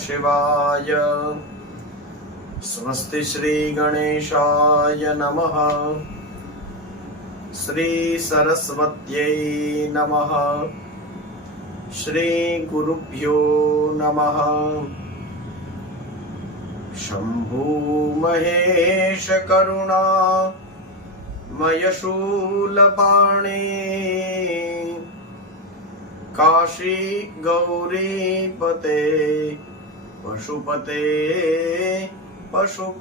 शिवाय। स्वस्ति श्री गणेशाय नमः। श्री सरस्वत्यै नमः। श्री गुरुभ्यो नमः। शंभु महेश करुणा मयशूलपाणे काशी गौरीपते पशुपते पशुपाशनाशिन्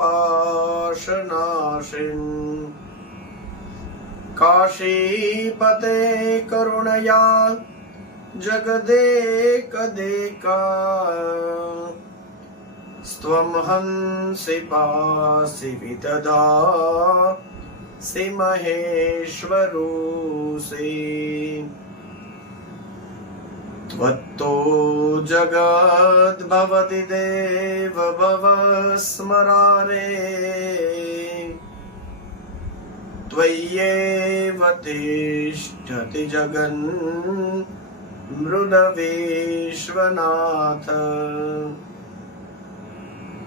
काशीपते करुणया जगदेकदेका स्त्वं हंसि पासि विदधासि महेश्वरोऽसि। त्वत्तो जगद्भवति देव भव स्मरारे त्वय्येव तिष्ठति जगन् मृडविश्वनाथ।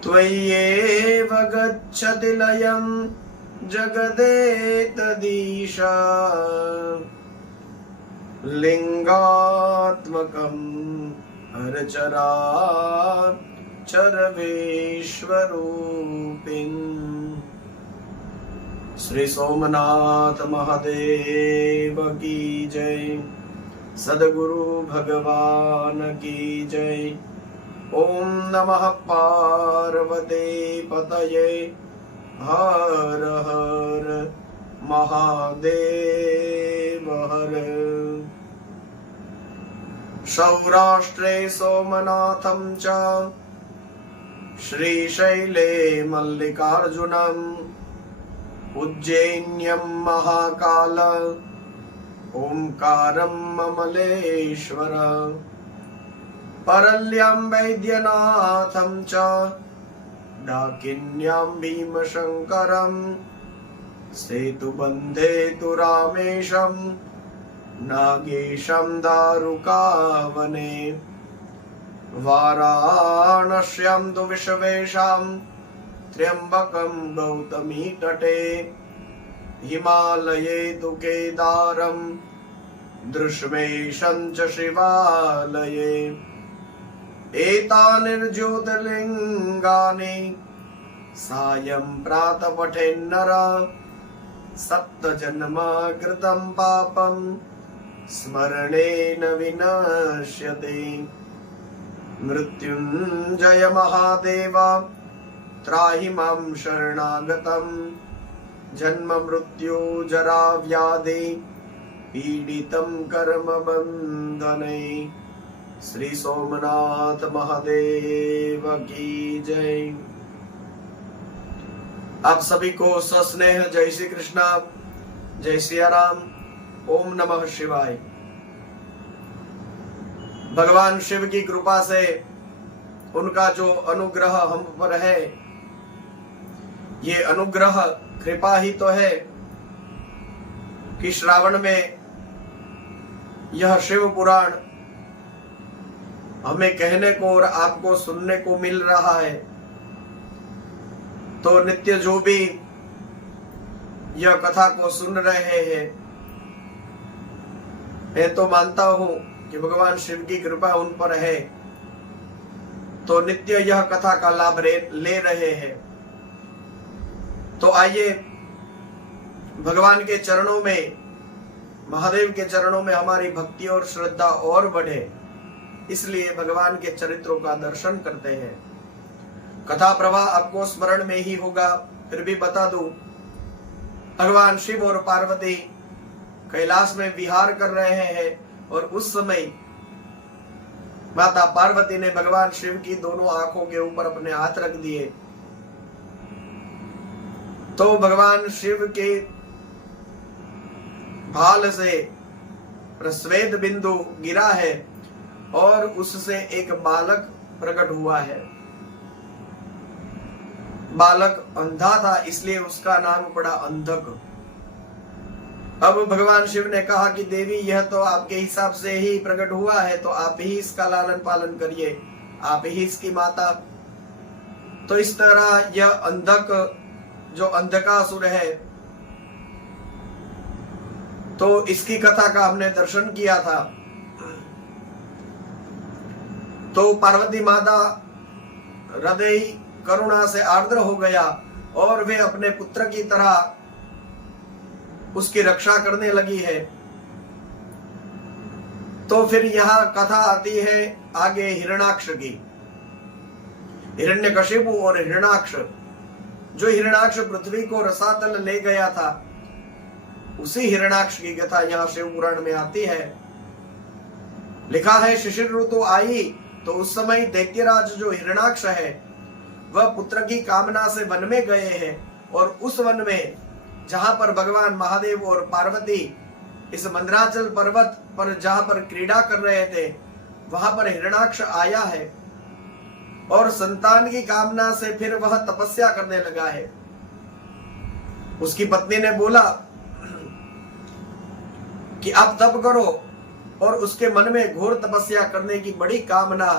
त्वय्येव गच्छति लयं जगदेतदीशा लिंगात्मकम् अरचराचर विश्वरूपिन्। श्री सोमनाथ महादेव की जय। सद्गुरु भगवान की जय। ओम नमः पार्वती पतये हर हर महादेव हर। सौराष्ट्रे सोमनाथं च श्रीशैले मल्लिकार्जुनम् उज्जैन्यं महाकाल ओंकारं ममलेश्वर। परल्यां वैद्यनाथं च डाकिन्यां भीमशंकरं सेतुबन्धे तु रामेशं नागेशं दारुकावने। वाराणस्यां तु विश्वेशां त्र्यम्बकं गौतमी तटे। हिमालये तु केदारं दृश्मेशं च शिवालये। एतानि ज्योतिर्लिङ्गानि सायं प्रातः पठेन्नर सप्तजन्म कृतं पापं स्मरणेन विनश्यते। मृत्युञ्जय महादेव त्राहि मां शरणागतं। जन्म मृत्यु जरा व्याधि पीडितं कर्म बंधने। श्री सोमनाथ महादेव की जय। आप सभी को सस्नेह जय श्री कृष्णा, जय सिया राम। ओम नमः शिवाय। भगवान शिव की कृपा से उनका जो अनुग्रह हम पर है, ये अनुग्रह कृपा ही तो है कि श्रावण में यह शिव पुराण हमें कहने को और आपको सुनने को मिल रहा है। तो नित्य जो भी यह कथा को सुन रहे हैं, मैं तो मानता हूं कि भगवान शिव की कृपा उन पर है, तो नित्य यह कथा का लाभ ले रहे हैं। तो आइए भगवान के चरणों में, महादेव के चरणों में हमारी भक्ति और श्रद्धा और बढ़े, इसलिए भगवान के चरित्रों का दर्शन करते हैं। कथा प्रवाह आपको स्मरण में ही होगा, फिर भी बता दूं, भगवान शिव और पार्वती कैलाश में विहार कर रहे हैं और उस समय माता पार्वती ने भगवान शिव की दोनों आंखों के ऊपर अपने हाथ रख दिए। तो भगवान शिव के भाल से श्वेत बिंदु गिरा है और उससे एक बालक प्रकट हुआ है। बालक अंधा था, इसलिए उसका नाम पड़ा अंधक। अब भगवान शिव ने कहा कि देवी, यह तो आपके हिसाब से ही प्रकट हुआ है, तो आप ही इसका लालन पालन करिए, आप ही इसकी माता। तो इस तरह यह अंधक जो अंधकासुर है, तो इसकी कथा का हमने दर्शन किया था। तो पार्वती माता हृदय करुणा से आर्द्र हो गया और वे अपने पुत्र की तरह उसकी रक्षा करने लगी है। तो फिर यह कथा आती है आगे हिरण्याक्ष की। हिरण्यकशिपु और हिरण्याक्ष, जो हिरण्याक्ष पृथ्वी को रसातल ले गया था, उसी हिरण्याक्ष की कथा यहाँ शिव पुराण में आती है। लिखा है शिशिर ऋतु आई तो उस समय दैत्यराज जो हिरण्याक्ष है वह पुत्र की कामना से वन में गए हैं, और उस वन में जहां पर भगवान महादेव और पार्वती इस मंदराचल पर्वत पर जहां पर क्रीड़ा कर रहे थे, वहां पर हिरण्याक्ष आया है और संतान की कामना से फिर वह तपस्या करने लगा है। उसकी पत्नी ने बोला कि आप तप करो, और उसके मन में घोर तपस्या करने की बड़ी कामना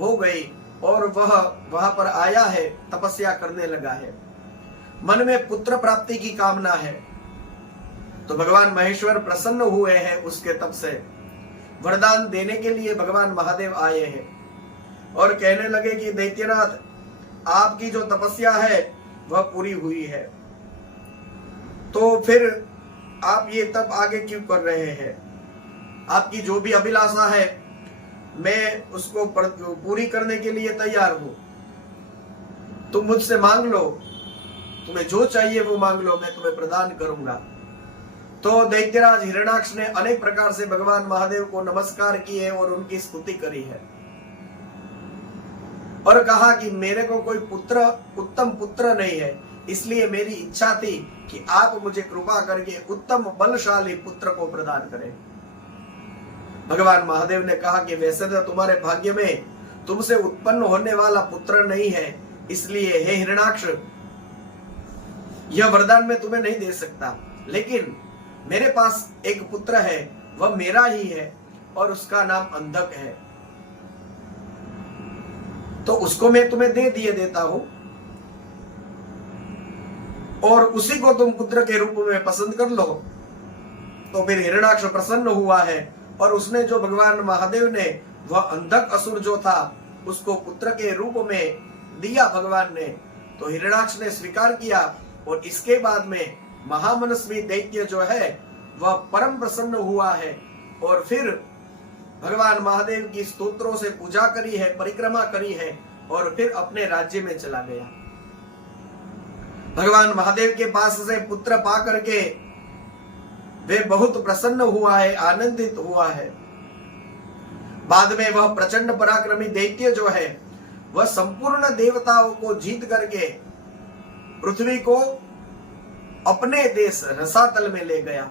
हो गई और वह वहां पर आया है, तपस्या करने लगा है। मन में पुत्र प्राप्ति की कामना है। तो भगवान महेश्वर प्रसन्न हुए हैं उसके तप से। वरदान देने के लिए भगवान महादेव आए हैं और कहने लगे कि दैत्यनाथ, आपकी जो तपस्या है वह पूरी हुई है, तो फिर आप ये तप आगे क्यों कर रहे हैं? आपकी जो भी अभिलाषा है मैं उसको पूरी करने के लिए तैयार हूं। तुम मुझसे मांग लो, तुम्हें जो चाहिए वो मांग लो, मैं तुम्हें प्रदान करूंगा। तो दैत्यराज हिरण्याक्ष ने अनेक प्रकार से भगवान महादेव को नमस्कार किए और उनकी स्तुति करी है और कहा कि मेरे को कोई पुत्र, उत्तम पुत्र नहीं है, इसलिए मेरी इच्छा थी कि आप मुझे कृपा करके उत्तम बलशाली पुत्र को प्रदान करें। भगवान महादेव ने कहा कि वैसे तो तुम्हारे भाग्य में तुमसे उत्पन्न होने वाला पुत्र नहीं है, इसलिए हे हिरण्याक्ष, यह वरदान मैं तुम्हें नहीं दे सकता, लेकिन मेरे पास एक पुत्र है, वह मेरा ही है और उसका नाम अंधक है, तो उसको मैं तुम्हें दे दिए देता हूं और उसी को तुम पुत्र के रूप में पसंद कर लो। तो फिर हिरण्याक्ष प्रसन्न हुआ है और उसने जो भगवान महादेव ने वह अंधक असुर जो था उसको पुत्र के रूप में दिया भगवान ने, तो हिरण्याक्ष ने स्वीकार किया और इसके बाद में महामनस्वी दैत्य जो है वह परम प्रसन्न हुआ है और फिर भगवान महादेव की स्तोत्रों से पूजा करी है, परिक्रमा करी है और फिर अपने राज्य में चला गया। भगवान महादेव के पास से पुत्र पा करके वे बहुत प्रसन्न हुआ है, आनंदित हुआ है। बाद में वह प्रचंड पराक्रमी दैत्य जो है वह संपूर्ण देवताओं को जीत करके पृथ्वी को अपने देश रसातल में ले गया।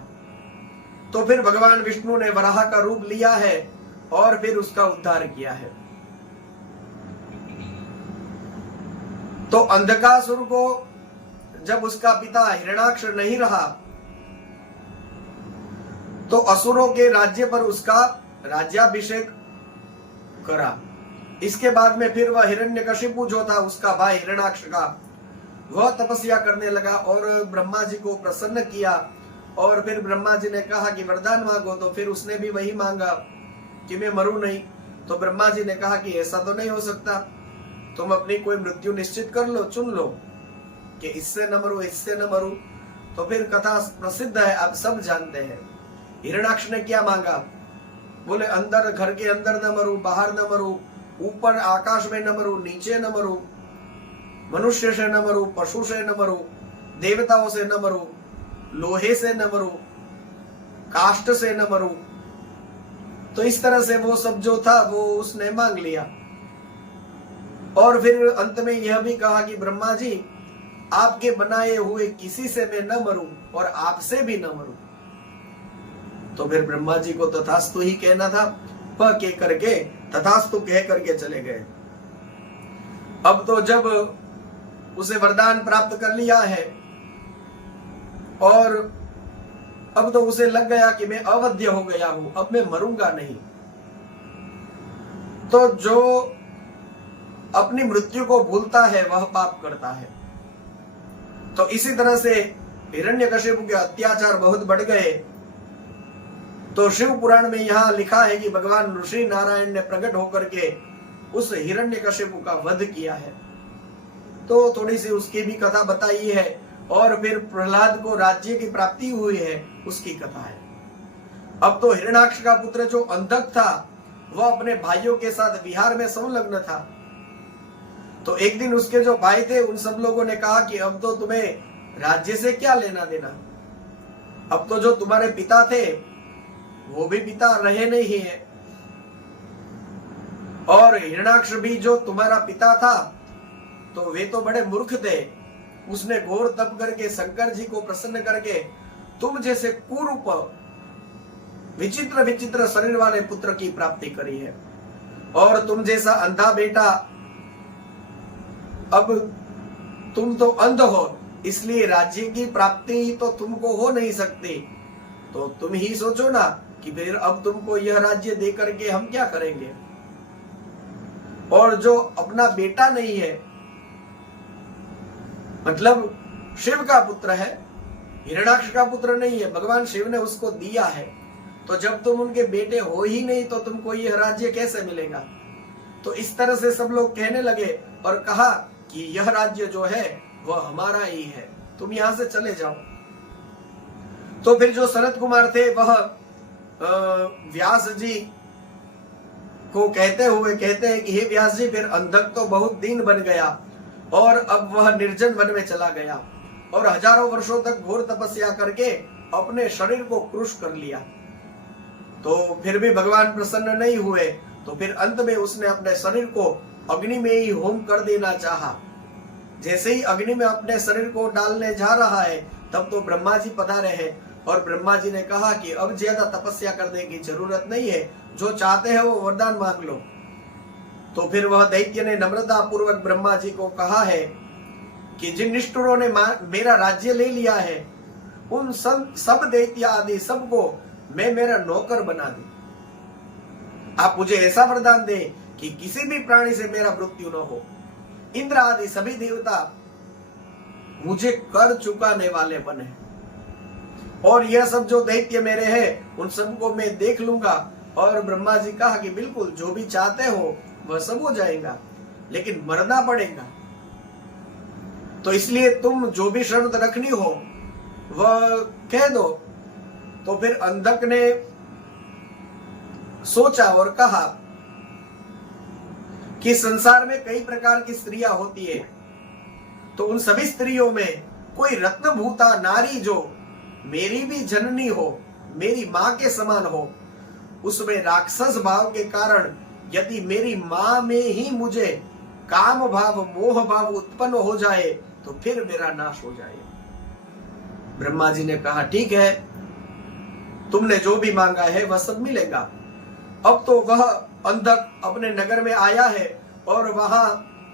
तो फिर भगवान विष्णु ने वराह का रूप लिया है और फिर उसका उद्धार किया है। तो अंधकासुर को जब उसका पिता हिरण्याक्ष नहीं रहा तो असुरों के राज्य पर उसका राज्याभिषेक करा। इसके बाद में फिर वह हिरण्यकशिपु जो था उसका भाई हिरण्याक्ष का, वह तपस्या करने लगा और ब्रह्मा जी को प्रसन्न किया। और फिर ब्रह्मा जी ने कहा कि वरदान मांगो, तो फिर उसने भी वही मांगा कि मैं मरूं नहीं। तो ब्रह्मा जी ने कहा कि ऐसा तो नहीं हो सकता, तुम अपनी कोई मृत्यु निश्चित कर लो, चुन लो कि इससे न मरूं, इससे न मरूं। तो फिर कथा प्रसिद्ध है, आप सब जानते हैं। हिरण्याक्ष ने क्या मांगा? बोले अंदर, घर के अंदर न मरूं, बाहर न मरूं, ऊपर आकाश में न मरूं, नीचे न मरूं, मनुष्य से न मरूं, पशु से न मरूं, देवताओं से न मरूं, लोहे से न मरूं, काष्ठ से न मरूं। तो इस तरह से वो सब जो था वो उसने मांग लिया। और फिर अंत में यह भी कहा कि ब्रह्मा जी, आपके बनाए हुए किसी से मैं न मरूं और आपसे भी न मरूं। तो फिर ब्रह्मा जी को तथास्तु ही कहना था, वह कह करके तथास्तु कह करके चले गए। अब तो जब उसे वरदान प्राप्त कर लिया है और अब तो उसे लग गया कि मैं अवध्य हो गया हूं, अब मैं मरूंगा नहीं। तो जो अपनी मृत्यु को भूलता है वह पाप करता है। तो इसी तरह से हिरण्यकशिपु के अत्याचार बहुत बढ़ गए। तो शिव पुराण में यहाँ लिखा है कि भगवान ऋषि नारायण ने प्रकट होकर के उस हिरण्यकशिपु का वध किया है। तो थोड़ी सी उसकी भी कथा बताई है, और फिर प्रहलाद को राज्य की प्राप्ति हुई है उसकी कथा है। अब तो हिरण्याक्ष का पुत्र जो अंधक था वह अपने भाइयों के साथ विहार में संलग्न था। तो एक दिन उसके जो भाई थे उन सब लोगों ने कहा कि अब तो तुम्हें राज्य से क्या लेना देना, अब तो जो तुम्हारे पिता थे वो भी पिता रहे नहीं है, और हिरण्याक्ष भी जो तुम्हारा पिता था तो वे तो बड़े मूर्ख थे। उसने घोर तप करके शंकर जी को प्रसन्न करके तुम जैसे कुरूप विचित्र विचित्र शरीर वाले पुत्र की प्राप्ति करी है, और तुम जैसा अंधा बेटा, अब तुम तो अंध हो, इसलिए राज्य की प्राप्ति तो तुमको हो नहीं सकती। तो तुम ही सोचो ना कि फिर अब तुमको यह राज्य दे करके हम क्या करेंगे। और जो अपना बेटा नहीं है, मतलब शिव का पुत्र है, हिरण्याक्ष का पुत्र नहीं है, भगवान शिव ने उसको दिया है, तो जब तुम उनके बेटे हो ही नहीं तो तुमको यह राज्य कैसे मिलेगा। तो इस तरह से सब लोग कहने लगे और कहा कि यह राज्य जो है वह हमारा ही है, तुम यहां से चले जाओ। तो फिर जो सनत कुमार थे वह व्यास जी को कहते हुए कहते हैं कि हे व्यास जी, फिर अंधक तो बहुत दिन बन गया और अब वह निर्जन वन में चला गया और हजारों वर्षों तक घोर तपस्या करके अपने शरीर को क्रूश कर लिया। तो फिर भी भगवान प्रसन्न नहीं हुए, तो फिर अंत में उसने अपने शरीर को अग्नि में ही होम कर देना चाहा। जैसे ही अग्नि में अपने शरीर को डालने जा रहा है तब तो ब्रह्मा जी पधारे हैं, और ब्रह्मा जी ने कहा कि अब ज्यादा तपस्या करने की जरूरत नहीं है, जो चाहते हैं वो वरदान मांग लो। तो फिर वह दैत्य ने नम्रता पूर्वक ब्रह्मा जी को कहा है कि जिन निष्ठुरों ने मेरा राज्य ले लिया है उन सब दैत्य आदि सबको मैं मेरा नौकर बना दूं। आप मुझे ऐसा वरदान दे कि किसी भी प्राणी से मेरा मृत्यु न हो। इंद्र आदि सभी देवता मुझे कर चुकाने वाले बने, और यह सब जो दैत्य मेरे हैं उन सबको मैं देख लूंगा। और ब्रह्मा जी कहा कि बिल्कुल जो भी चाहते हो वह सब हो जाएगा, लेकिन मरना पड़ेगा। तो इसलिए तुम जो भी शर्त रखनी हो वह कह दो। तो फिर अंधक ने सोचा और कहा कि संसार में कई प्रकार की स्त्रियां होती है, तो उन सभी स्त्रियों में कोई रत्नभूता नारी जो मेरी भी जननी हो, मेरी मां के समान हो, उसमें राक्षस भाव के कारण यदि मेरी मां में ही मुझे काम भाव मोह भाव उत्पन्न हो जाए तो फिर मेरा नाश हो जाए। ब्रह्मा जी ने कहा ठीक है, तुमने जो भी मांगा है वह सब मिलेगा। अब तो वह अंधक अपने नगर में आया है और वहां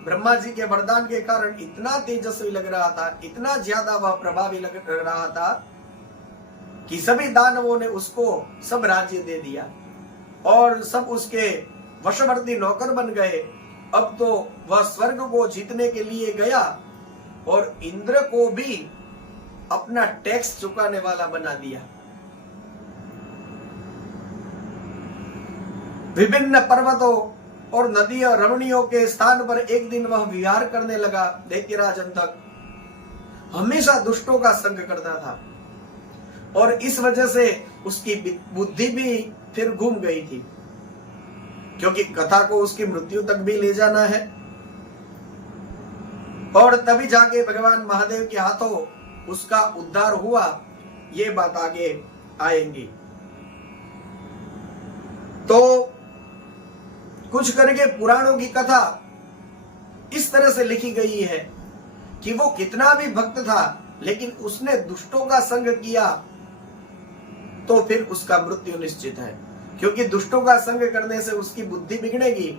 ब्रह्मा जी के वरदान के कारण इतना तेजस्वी लग रहा था, इतना ज्यादा वह प्रभावी लग रहा था कि सभी दानवों ने उसको सब राज्य दे दिया और सब उसके वशवर्ती नौकर बन गए। अब तो वह स्वर्ग को जीतने के लिए गया और इंद्र को भी अपना टैक्स चुकाने वाला बना दिया। विभिन्न पर्वतों और नदियों रमणियों के स्थान पर एक दिन वह विहार करने लगा। दैत्यराज अंधक हमेशा दुष्टों का संग करता था और इस वजह से उसकी बुद्धि भी फिर घूम गई थी, क्योंकि कथा को उसकी मृत्यु तक भी ले जाना है। और तभी जाके भगवान महादेव के हाथों उसका उद्धार हुआ। ये बात आगे आएंगी। तो कुछ करके पुराणों की कथा इस तरह से लिखी गई है कि वो कितना भी भक्त था लेकिन उसने दुष्टों का संग किया तो फिर उसका मृत्यु निश्चित है, क्योंकि दुष्टों का संग करने से उसकी बुद्धि बिगड़ेगी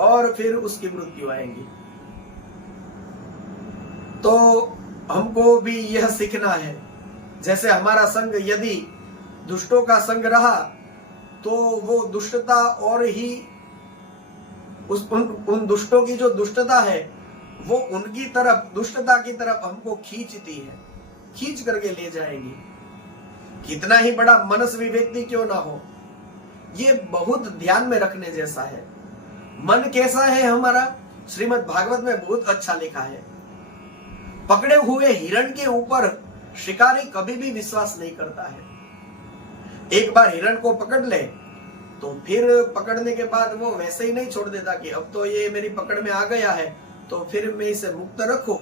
और फिर उसकी मृत्यु आएगी। तो हमको भी यह सीखना है, जैसे हमारा संग यदि दुष्टों का संग रहा तो वो दुष्टता और ही उन दुष्टों की जो दुष्टता है वो उनकी तरफ, दुष्टता की तरफ हमको खींचती है, खींच करके ले जाएगी। कितना ही बड़ा मनस्वी व्यक्ति क्यों ना हो, ये बहुत ध्यान में रखने जैसा है। मन कैसा है हमारा, श्रीमद् भागवत में बहुत अच्छा लिखा है। पकड़े हुए हिरण के ऊपर शिकारी कभी भी विश्वास नहीं करता है। एक बार हिरण को पकड़ ले तो फिर पकड़ने के बाद वो वैसे ही नहीं छोड़ देता कि अब तो ये मेरी पकड़ में आ गया है तो फिर मैं इसे मुक्त रखूं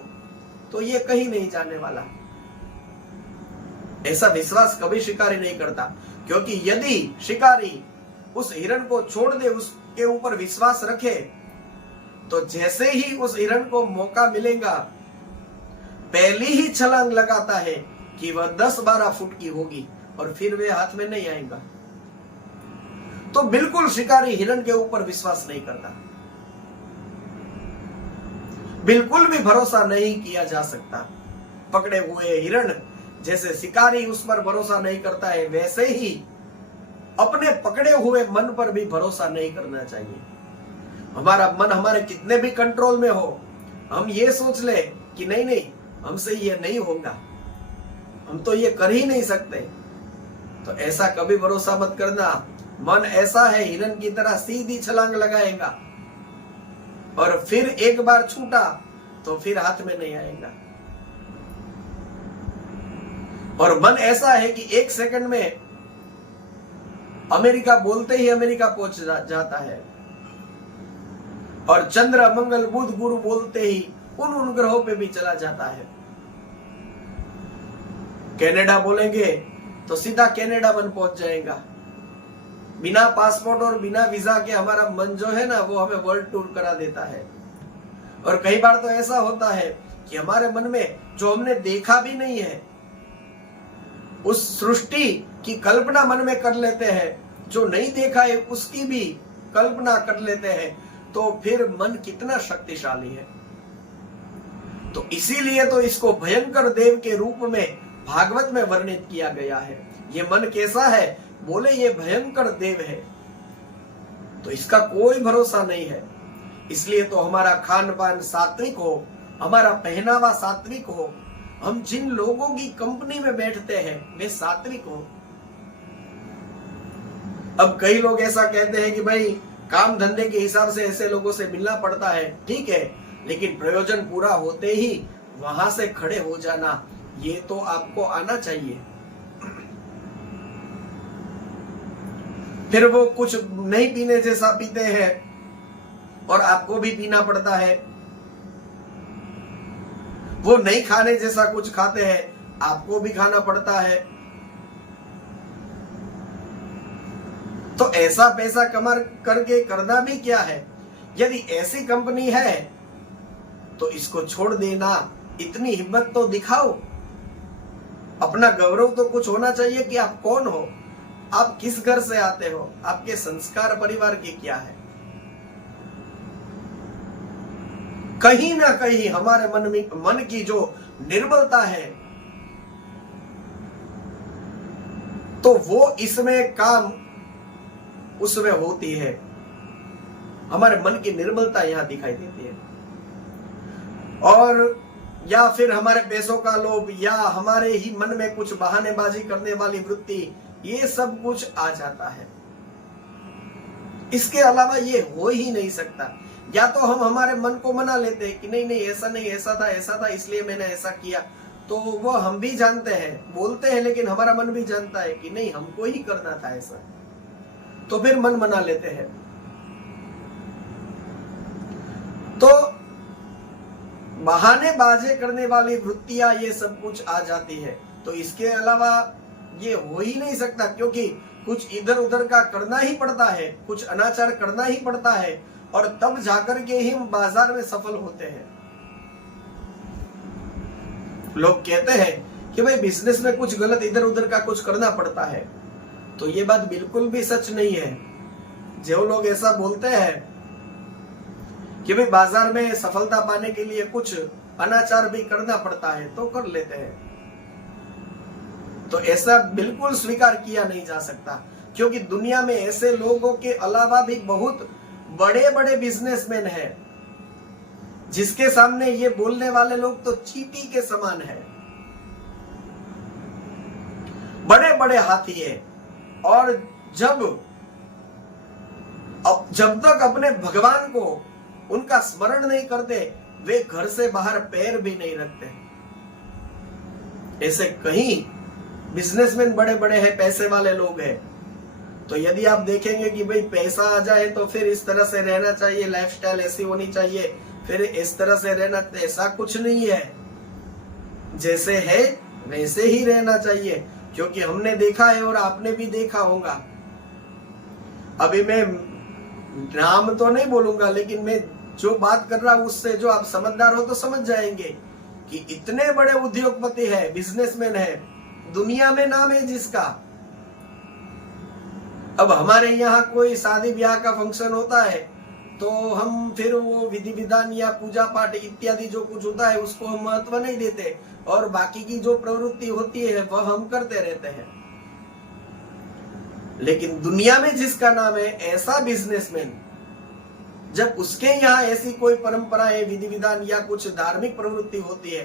तो ये कहीं नहीं जाने वाला। ऐसा विश्वास कभी शिकारी नहीं करता, क्योंकि यदि शिकारी उस हिरण को छोड़ दे, उसके ऊपर विश्वास रखे, तो जैसे ही उस हिरण को मौका मिलेगा पहली ही छलांग लगाता है कि वह 10-12 फुट की होगी और फिर वे हाथ में नहीं आएगा। तो बिल्कुल शिकारी हिरण के ऊपर विश्वास नहीं करता, बिल्कुल भी भरोसा नहीं किया जा सकता। पकड़े हुए हिरण जैसे शिकारी उस पर भरोसा नहीं करता है, वैसे ही अपने पकड़े हुए मन पर भी भरोसा नहीं करना चाहिए। हमारा मन हमारे कितने भी कंट्रोल में हो, हम ये सोच ले कि नहीं नहीं हमसे ये नहीं होगा, हम तो ये कर ही नहीं सकते, तो ऐसा कभी भरोसा मत करना। मन ऐसा है, हिरण की तरह सीधी छलांग लगाएगा और फिर एक बार छूटा तो फिर हाथ में नहीं आएगा। और मन ऐसा है कि 1 सेकंड में अमेरिका बोलते ही अमेरिका पहुंच जाता है और चंद्र मंगल बुध गुरु बोलते ही उन ग्रहों पे भी चला जाता है। कनाडा बोलेंगे तो सीधा कनाडा मन पहुंच जाएगा। बिना पासपोर्ट और बिना वीजा के हमारा मन जो है ना वो हमें वर्ल्ड टूर करा देता है। और कई बार तो ऐसा होता है कि हमारे मन में जो हमने देखा भी नहीं है उस सृष्टि की कल्पना मन में कर लेते हैं, जो नहीं देखा है उसकी भी कल्पना कर लेते हैं, तो फिर मन कितना शक्तिशाली है। तो इसीलिए तो इसको भयंकर देव के रूप में भागवत में वर्णित किया गया है। ये मन कैसा है, बोले ये भयंकर देव है, तो इसका कोई भरोसा नहीं है। इसलिए तो हमारा खान पान सात्विक हो, हमारा पहनावा सात्विक हो, हम जिन लोगों की कंपनी में बैठते हैं वे सात्विक हो। अब कई लोग ऐसा कहते हैं कि भाई काम धंधे के हिसाब से ऐसे लोगों से मिलना पड़ता है, ठीक है, लेकिन प्रयोजन पूरा होते ही वहां से खड़े हो जाना, ये तो आपको आना चाहिए। फिर वो कुछ नहीं पीने जैसा पीते हैं और आपको भी पीना पड़ता है, वो नहीं खाने जैसा कुछ खाते हैं, आपको भी खाना पड़ता है। तो ऐसा पैसा कमा करके करना भी क्या है। यदि ऐसी कंपनी है तो इसको छोड़ देना, इतनी हिम्मत तो दिखाओ। अपना गौरव तो कुछ होना चाहिए कि आप कौन हो, आप किस घर से आते हो, आपके संस्कार परिवार के क्या है। कहीं ना कहीं हमारे मन की जो निर्मलता है तो वो इसमें काम उसमें होती है। हमारे मन की निर्मलता यहां दिखाई देती है। और या फिर हमारे पैसों का लोभ, या हमारे ही मन में कुछ बहानेबाजी करने वाली वृत्ति, ये सब कुछ आ जाता है। इसके अलावा ये हो ही नहीं सकता। या तो हम हमारे मन को मना लेते हैं कि नहीं नहीं ऐसा नहीं, ऐसा था इसलिए मैंने ऐसा किया, तो वो हम भी जानते हैं, बोलते हैं, लेकिन हमारा मन भी जानता है कि नहीं हमको ही करना था ऐसा, तो फिर मन मना लेते हैं। तो बहानेबाजी करने वाली वृत्तियां ये सब कुछ आ जाती है। तो इसके अलावा ये हो ही नहीं सकता, क्योंकि कुछ इधर उधर का करना ही पड़ता है, कुछ अनाचार करना ही पड़ता है, और तब जाकर के ही हम बाजार में सफल होते हैं। लोग कहते हैं कि भाई बिजनेस में कुछ गलत इधर उधर का कुछ करना पड़ता है, तो ये बात बिल्कुल भी सच नहीं है। जो लोग ऐसा बोलते हैं कि भाई बाजार में सफलता पाने के लिए कुछ अनाचार भी करना पड़ता है, तो कर लेते हैं, तो ऐसा बिल्कुल स्वीकार किया नहीं जा सकता। क्योंकि दुनिया में ऐसे लोगों के अलावा भी बहुत बड़े बड़े बिजनेसमैन हैं जिसके सामने ये बोलने वाले लोग तो चींटी के समान है, बड़े बड़े हाथी है। और जब तक अपने भगवान को उनका स्मरण नहीं करते वे घर से बाहर पैर भी नहीं रखते। ऐसे कई बिजनेसमैन बड़े बड़े हैं, पैसे वाले लोग हैं। तो यदि आप देखेंगे कि भाई पैसा आ जाए तो फिर इस तरह से रहना चाहिए, लाइफस्टाइल ऐसी होनी चाहिए, फिर इस तरह से रहना, ऐसा कुछ नहीं है। जैसे है वैसे ही रहना चाहिए, क्योंकि हमने देखा है और आपने भी देखा होगा। अभी मैं नाम तो नहीं बोलूंगा, लेकिन मैं जो बात कर रहा हूं उससे जो आप समझदार हो तो समझ जाएंगे कि इतने बड़े उद्योगपति है, बिजनेसमैन है, दुनिया में नाम है जिसका। अब हमारे यहाँ कोई शादी ब्याह का फंक्शन होता है तो हम फिर वो विधि विधान या पूजा पाठ इत्यादि जो कुछ होता है उसको हम महत्व नहीं देते, और बाकी की जो प्रवृत्ति होती है वह हम करते रहते हैं। लेकिन दुनिया में जिसका नाम है ऐसा बिजनेसमैन, जब उसके यहाँ ऐसी कोई परंपराएं, विधि विधान या कुछ धार्मिक प्रवृत्ति होती है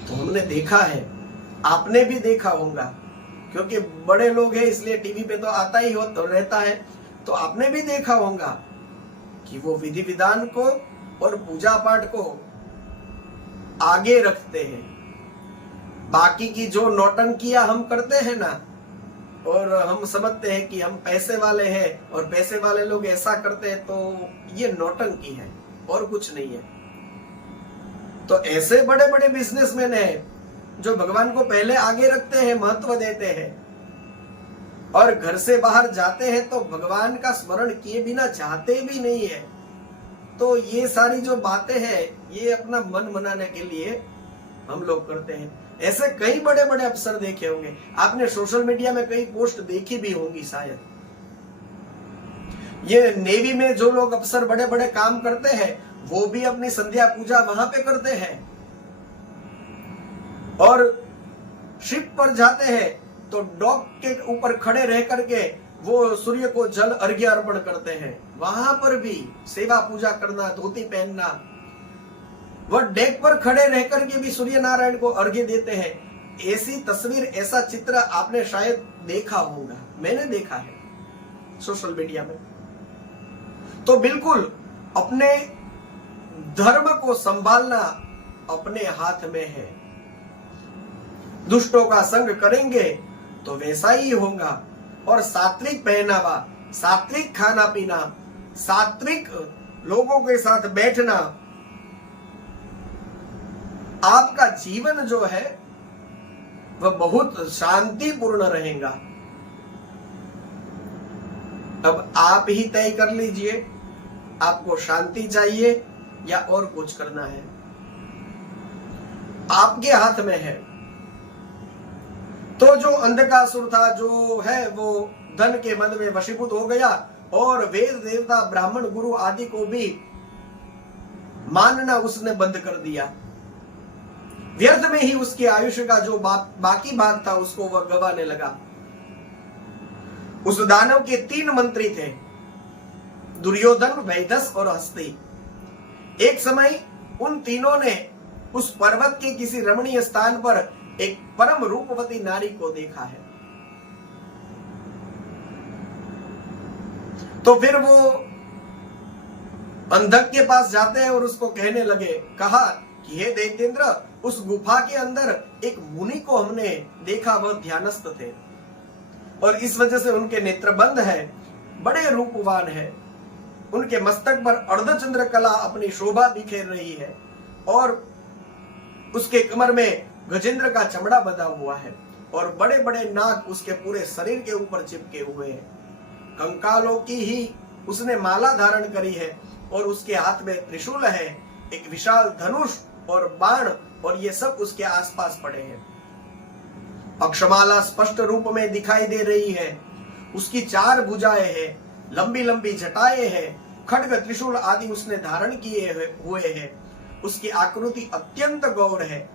तो हमने देखा है, आपने भी देखा होगा, क्योंकि बड़े लोग हैं इसलिए टीवी पे तो आता ही हो तो रहता है। तो आपने भी देखा होगा कि वो विधि विधान को और पूजा पाठ को आगे रखते हैं। बाकी की जो नौटंकियां हम करते हैं ना, और हम समझते हैं कि हम पैसे वाले हैं और पैसे वाले लोग ऐसा करते हैं, तो ये नौटंकी है और कुछ नहीं है। तो ऐसे बड़े बड़े बिजनेसमैन हैं जो भगवान को पहले आगे रखते हैं, महत्व देते हैं, और घर से बाहर जाते हैं तो भगवान का स्मरण किए बिना जाते भी नहीं है। तो ये सारी जो बातें हैं ये अपना मन मनाने के लिए हम लोग करते हैं। ऐसे कई बड़े बड़े अफसर देखे होंगे, आपने सोशल मीडिया में कई पोस्ट देखी भी होंगी शायद। ये नेवी में जो लोग अफसर बड़े बड़े काम करते हैं वो भी अपनी संध्या पूजा वहां पे करते हैं, और शिप पर जाते हैं तो डॉक के ऊपर खड़े रह करके वो सूर्य को जल अर्घ्य अर्पण करते हैं। वहां पर भी सेवा पूजा करना, धोती पहनना, वह डेक पर खड़े रह करके भी सूर्य नारायण को अर्घ्य देते हैं। ऐसी तस्वीर, ऐसा चित्र आपने शायद देखा होगा, मैंने देखा है सोशल मीडिया में। तो बिल्कुल अपने धर्म को संभालना अपने हाथ में है। दुष्टों का संग करेंगे तो वैसा ही होगा। और सात्विक पहनावा, सात्विक खाना पीना, सात्विक लोगों के साथ बैठना, आपका जीवन जो है वह बहुत शांतिपूर्ण रहेगा। अब आप ही तय कर लीजिए, आपको शांति चाहिए या और कुछ करना है, आपके हाथ में है। तो जो अंधकासुर था, जो है वो धन के मद में वशीभूत हो गया और वेद देवता, ब्राह्मण, गुरु आदि को भी मानना उसने बंद कर दिया। व्यर्थ में ही उसके आयुष्य का जो बाकी भाग था उसको वह गंवाने लगा। उस दानव के 3 मंत्री थे, दुर्योधन, वैदस और हस्ती। एक समय उन तीनों ने उस पर्वत के किसी रमणीय स्थान पर एक परम रूपवती नारी को देखा है। तो फिर वो अंधक के पास जाते हैं और उसको कहने लगे, कहा कि हे दैत्येंद्र, उस गुफा के अंदर एक मुनि को हमने देखा, वह ध्यानस्थ थे और इस वजह से उनके नेत्र बंद है, बड़े रूपवान है, उनके मस्तक पर अर्धचंद्र कला अपनी शोभा बिखेर रही है और उसके कमर में गजेंद्र का चमड़ा बंधा हुआ है और बड़े बड़े नाग उसके पूरे शरीर के ऊपर चिपके हुए हैं। कंकालों की ही उसने माला धारण करी है और उसके हाथ में त्रिशूल है, एक विशाल धनुष और बाण, और ये सब उसके आसपास पड़े हैं। अक्षमाला स्पष्ट रूप में दिखाई दे रही है, उसकी 4 भुजाएं हैं, लंबी लंबी जटाएं हैं, खड्ग त्रिशूल आदि उसने धारण किए हुए हैं। उसकी आकृति अत्यंत गौर है,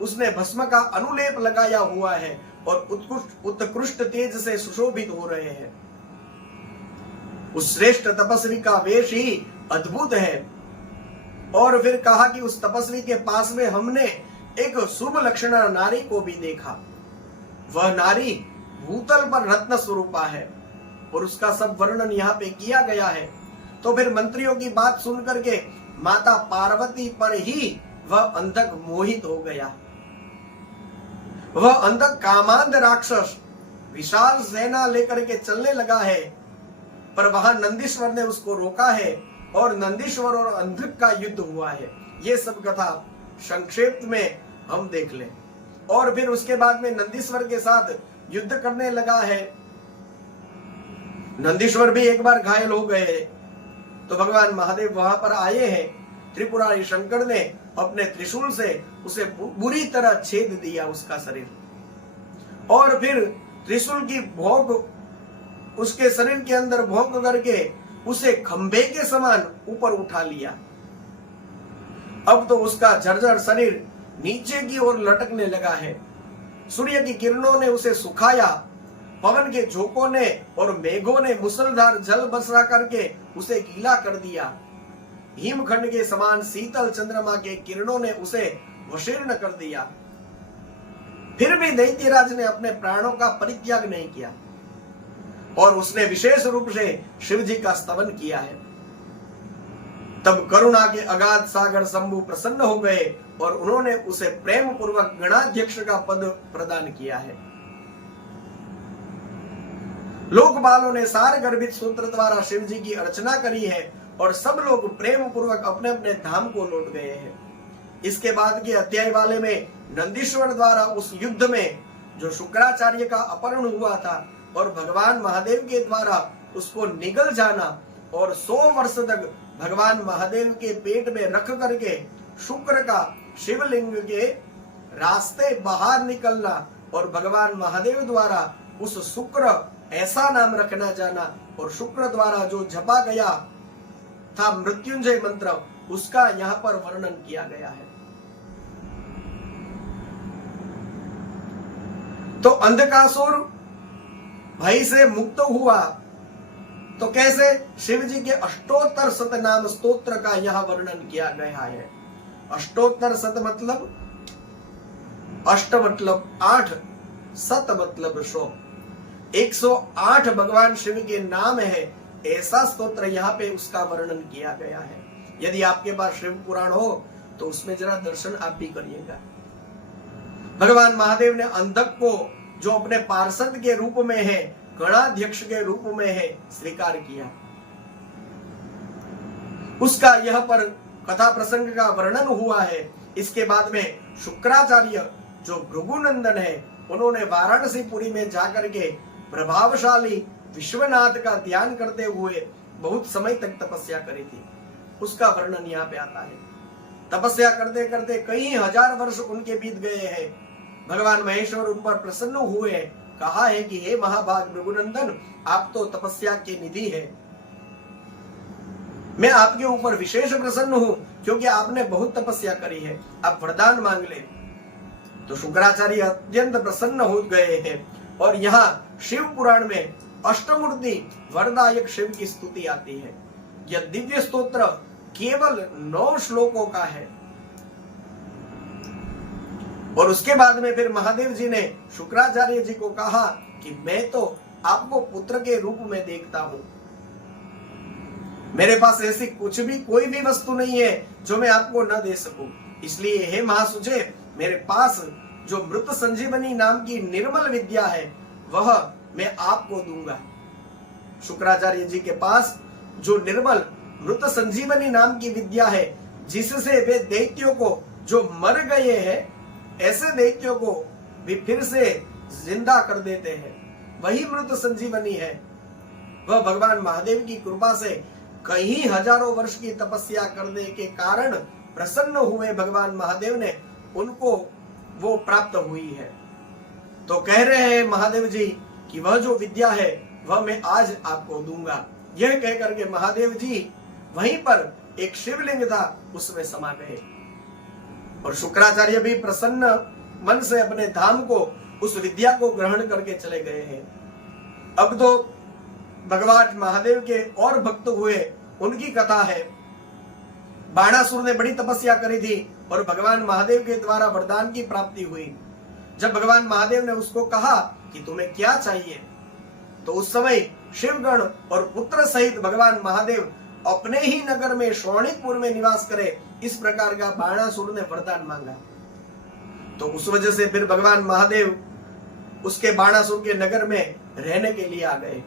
उसने भस्म का अनुलेप लगाया हुआ है और उत्कृष्ट तेज से सुशोभित हो रहे हैं। उस श्रेष्ठ तपस्वी का वेश ही अद्भुत है। और फिर कहा कि उस तपस्वी के पास में हमने एक शुभ लक्षणा नारी को भी देखा। वह नारी भूतल पर रत्न स्वरूपा है और उसका सब वर्णन यहाँ पे किया गया है। तो फिर मंत्रियों की बात सुन करके माता पार्वती पर ही वह अंधक मोहित हो गया। वह अंधक कामांध राक्षस विशाल सेना लेकर के चलने लगा है, पर वहां नंदीश्वर ने उसको रोका है और नंदीश्वर और अंधक का युद्ध हुआ है। ये सब कथा संक्षेप में हम देख लें। और फिर उसके बाद में नंदीश्वर के साथ युद्ध करने लगा है। नंदीश्वर भी एक बार घायल हो गए, तो भगवान महादेव वहां पर आए हैं। त्रिपुरारी शंकर ने अपने त्रिशूल से उसे बुरी तरह छेद दिया उसका शरीर, और फिर त्रिशूल की भोग उसके शरीर के अंदर भोग करके उसे खंभे के समान ऊपर उठा लिया। अब तो उसका जर्जर शरीर नीचे की ओर लटकने लगा है। सूर्य की किरणों ने उसे सुखाया, पवन के झोंकों ने और मेघों ने मुसलधार जल बरसा करके उसे गीला कर दिया। हिमखंड के समान शीतल चंद्रमा के किरणों ने उसे वशीर्ण कर दिया। फिर भी दैत्यराज ने अपने प्राणों का परित्याग नहीं किया और उसने विशेष रूप से शिव जी का स्तवन किया है। तब करुणा के अगाध सागर शंभु प्रसन्न हो गए और उन्होंने उसे प्रेम पूर्वक गणाध्यक्ष का पद प्रदान किया है। लोक बालों ने सार गर्भित सूत्र द्वारा शिव जी की अर्चना करी है और सब लोग प्रेम पूर्वक अपने अपने धाम को लौट गए हैं। इसके बाद के अध्याय वाले में नंदीश्वर द्वारा उस युद्ध में जो शुक्राचार्य का अपहरण हुआ था और भगवान महादेव के द्वारा उसको निगल जाना और 100 वर्ष तक भगवान महादेव के पेट में रख करके शुक्र का शिवलिंग के रास्ते बाहर निकलना और भगवान महादेव द्वारा उस शुक्र ऐसा नाम रखना जाना और शुक्र द्वारा जो जपा गया था मृत्युंजय मंत्र, उसका यहाँ पर वर्णन किया गया है। तो अंधकासुर भय से मुक्त हुआ, तो कैसे? शिव जी के अष्टोत्तर शतनाम स्तोत्र का यह वर्णन किया गया है। अष्टोत्तर शत मतलब अष्ट मतलब 8, शत मतलब 100। 108 भगवान शिव के नाम है, ऐसा स्तोत्र यहाँ पे उसका वर्णन किया गया है। यदि आपके पास शिव पुराण हो तो उसमें जरा दर्शन आप भी करिएगा। भगवान महादेव ने अंधक को, जो अपने पार्षद के रूप में है, गणाध्यक्ष के रूप में है, स्वीकार किया। उसका यह पर कथा प्रसंग का वर्णन हुआ है। इसके बाद में शुक्राचार्य जो भृगुनंदन है, उन्होंने वाराणसी पुरी में जाकर के प्रभावशाली विश्वनाथ का ध्यान करते हुए बहुत समय तक तपस्या करी थी। उसका वर्णन यहाँ पे आता है। तपस्या करते करते कई हजार वर्ष उनके बीत गए हैं। भगवान महेश्वर उन पर प्रसन्न हुए, कहा है कि हे महाभाग भृगुनंदन, आप तो तपस्या के निधि है, मैं आपके ऊपर विशेष प्रसन्न हूं क्योंकि आपने बहुत तपस्या करी है, आप वरदान मांग ले। तो शुक्राचार्य अत्यंत प्रसन्न हो गए हैं और यहाँ शिव पुराण में अष्टमूर्ति वरदायक शिव की स्तुति आती है। यह दिव्य स्तोत्र केवल 9 श्लोकों का है। और उसके बाद में फिर महादेव जी ने शुक्राचार्य जी को कहा कि मैं तो आपको पुत्र के रूप में देखता हूं, मेरे पास ऐसी कुछ भी कोई भी वस्तु नहीं है जो मैं आपको न दे सकूं, इसलिए हे महासुचे, मेरे पास जो मृत संजीवनी नाम की निर्मल विद्या है वह मैं आपको दूंगा। शुक्राचार्य जी के पास जो निर्मल मृत संजीवनी नाम की विद्या है, जिससे वे दैत्यों को जो मर गए हैं, ऐसे दैत्यों को भी फिर से जिंदा कर देते हैं, वही मृत संजीवनी है। वह भगवान महादेव की कृपा से कई हजारों वर्ष की तपस्या करने के कारण प्रसन्न हुए भगवान महादेव ने उनको वो प्राप्त हुई है। तो कह रहे हैं महादेव जी कि वह जो विद्या है वह मैं आज आपको दूंगा। यह कह करके महादेव जी वहीं पर एक शिवलिंग था, उसमें समा गए और शुक्राचार्य भी प्रसन्न मन से अपने धाम को, उस विद्या को ग्रहण करके चले गए हैं। अब तो भगवान महादेव के और भक्त हुए, उनकी कथा है। बाणासुर ने बड़ी तपस्या करी थी और भगवान महादेव के द्वारा वरदान की प्राप्ति हुई। जब भगवान महादेव ने उसको कहा कि तुम्हें क्या चाहिए, तो उस समय शिवगण और पुत्र सहित भगवान महादेव अपने ही नगर में शोणितपुर में निवास करे, इस प्रकार का बाणासुर ने वरदान मांगा। तो उस वजह से फिर भगवान महादेव उसके बाणासुर के नगर में रहने के लिए आ गए।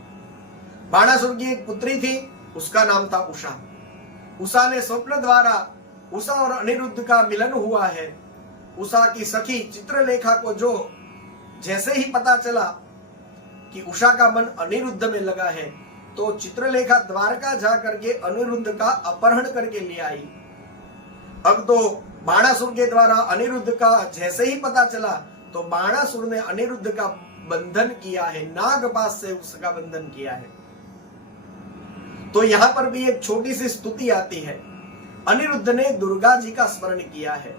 बाणासुर की एक पुत्री थी, उसका नाम था उषा। उषा ने स्वप्न द्वारा उषा और अनिरुद्ध का मिलन हुआ है। उषा की सखी चित्रलेखा को जो जैसे ही पता चला कि उषा का मन अनिरुद्ध में लगा है, तो चित्रलेखा द्वारका जा करके अनिरुद्ध का अपहरण करके ले आई। अब तो बाणासुर के द्वारा अनिरुद्ध का जैसे ही पता चला, तो बाणासुर ने अनिरुद्ध का बंधन किया है, नागपाश से उसका बंधन किया है। तो यहां पर भी एक छोटी सी स्तुति आती है। अनिरुद्ध ने दुर्गा जी का स्मरण किया है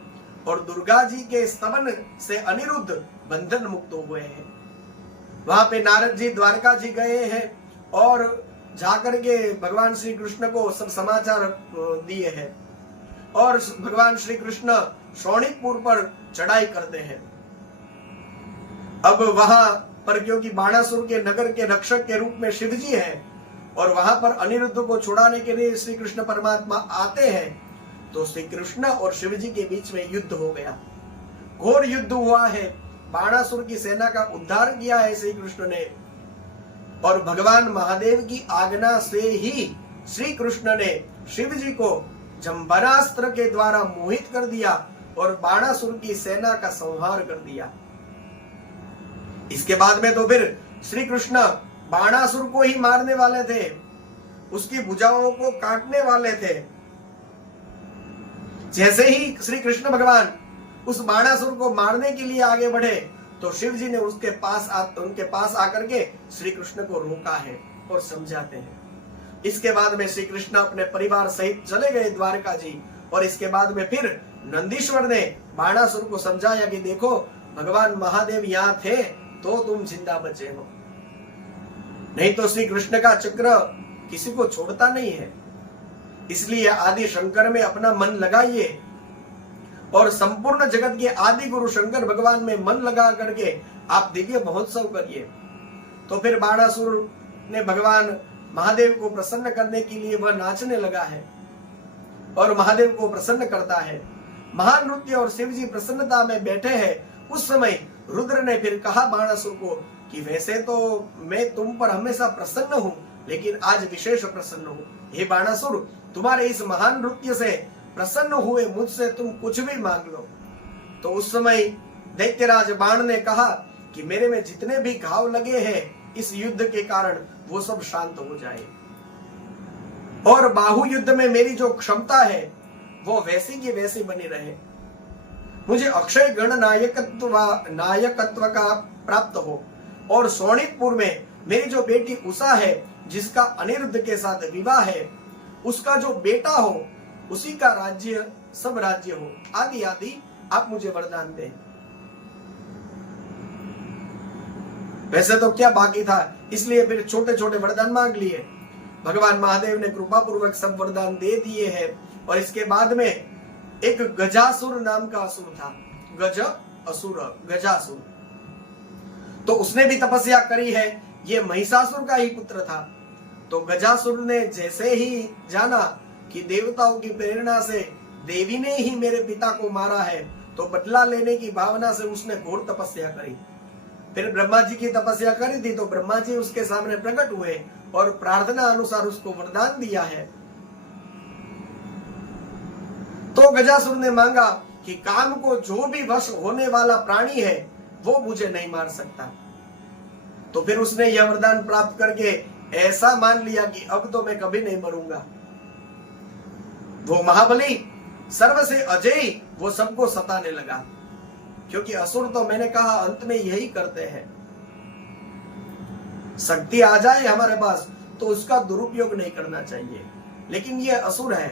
और दुर्गा जी के स्तवन से अनिरुद्ध बंधन मुक्त हुए हैं। वहां पे नारद जी द्वारका जी गए हैं और जाकर के भगवान श्री कृष्ण को सब समाचार दिए हैं और भगवान श्री कृष्ण शोणितपुर पर चढ़ाई करते हैं। अब वहां पर क्योंकि बाणासुर के नगर के रक्षक के रूप में शिव जी हैं और वहां पर अनिरुद्ध को छुड़ाने के लिए श्री कृष्ण परमात्मा आते हैं, तो श्री कृष्ण और शिव जी के बीच में युद्ध हो गया, घोर युद्ध हुआ है। बाणासुर की सेना का उद्धार किया है श्री कृष्ण ने और भगवान महादेव की आज्ञा से ही श्री कृष्ण ने शिव जी को जम्बरास्त्र के द्वारा मोहित कर दिया और बाणासुर की सेना का संहार कर दिया। इसके बाद में तो फिर श्री कृष्ण बाणासुर को ही मारने वाले थे, उसकी भुजाओं को काटने वाले थे। जैसे ही श्री कृष्ण भगवान उस बाणासुर को मारने के लिए आगे बढ़े, तो शिव जी ने उनके पास आकर के श्री कृष्ण को रोका है और समझाते हैं। इसके बाद में श्री कृष्ण अपने परिवार सहित चले गए द्वारका जी और इसके बाद में फिर नंदीश्वर ने बाणासुर को समझाया कि देखो भगवान महादेव यहाँ थे तो तुम जिंदा बचे हो, नहीं तो श्री कृष्ण का चक्र किसी को छोड़ता नहीं है। इसलिए आदि शंकर में अपना मन लगाइए और संपूर्ण जगत के आदि गुरु शंकर भगवान में मन लगा करके आप दिव्य महोत्सव करिए। तो फिर बाणासुर ने भगवान महादेव को प्रसन्न करने के लिए वह नाचने लगा है और महादेव को प्रसन्न करता है। महान नृत्य और शिव जी प्रसन्नता में बैठे हैं। उस समय रुद्र ने फिर कहा बाणासुर को कि वैसे तो मैं तुम पर हमेशा प्रसन्न हूं, लेकिन आज विशेष प्रसन्न हूं। हे बाणासुर, तुम्हारे इस महान नृत्य से प्रसन्न हुए मुझसे तुम कुछ भी मांग लो। तो उस समय दैत्यराज बाण ने कहा कि मेरे में जितने भी घाव लगे हैं इस युद्ध के कारण, वो सब शांत हो जाए और बाहु युद्ध में मेरी जो क्षमता है वो वैसी की वैसी बनी रहे। मुझे अक्षय गण नायकत्व का प्राप्त हो और शोणितपुर में मेरी जो बेटी उषा है, जिसका अनिरुद्ध के साथ विवाह है, उसका जो बेटा हो, उसी का राज्य सब राज्य हो, आदि आदि आप मुझे वरदान दें। वैसे तो क्या बाकी था, इसलिए फिर छोटे छोटे वरदान मांग लिए। भगवान महादेव ने कृपा पूर्वक सब वरदान दे दिए हैं और इसके बाद में एक गजासुर नाम का असुर था। गजासुर, तो उसने भी तपस्या करी है। ये महिषासुर का ही पुत्र था। तो गजासुर ने जैसे ही जाना कि देवताओं की प्रेरणा से देवी ने ही मेरे पिता को मारा है, तो बदला लेने की भावना से उसने घोर तपस्या करी। फिर ब्रह्मा जी की तपस्या करी थी, तो ब्रह्मा जी उसके सामने प्रकट हुए और प्रार्थना अनुसार उसको वरदान दिया है। तो गजासुर ने मांगा कि काम को जो भी वश होने वाला प्राणी है वो मुझे नहीं मार सकता। तो फिर उसने यह वरदान प्राप्त करके ऐसा मान लिया कि अब तो मैं कभी नहीं मरूंगा। वो महाबली, सर्व से अजय, वो सबको सताने लगा, क्योंकि असुर तो मैंने कहा अंत में यही करते हैं। शक्ति आ जाए हमारे पास तो उसका दुरुपयोग नहीं करना चाहिए, लेकिन ये असुर है,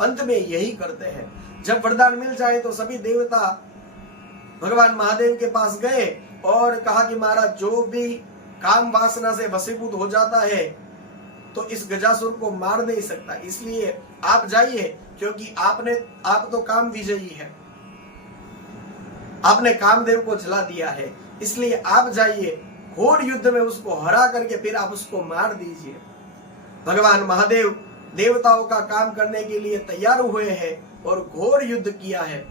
अंत में यही करते हैं। जब वरदान मिल जाए तो सभी देवता भगवान महादेव के पास गए और कहा कि महाराज जो भी काम वासना से वशीभूत हो जाता है तो इस गजासुर को मार नहीं सकता। इसलिए आप जाइए, क्योंकि आप तो काम विजयी है, आपने कामदेव को जला दिया है, इसलिए आप जाइए, घोर युद्ध में उसको हरा करके फिर आप उसको मार दीजिए। भगवान महादेव देवताओं का काम करने के लिए तैयार हुए हैं और घोर युद्ध किया है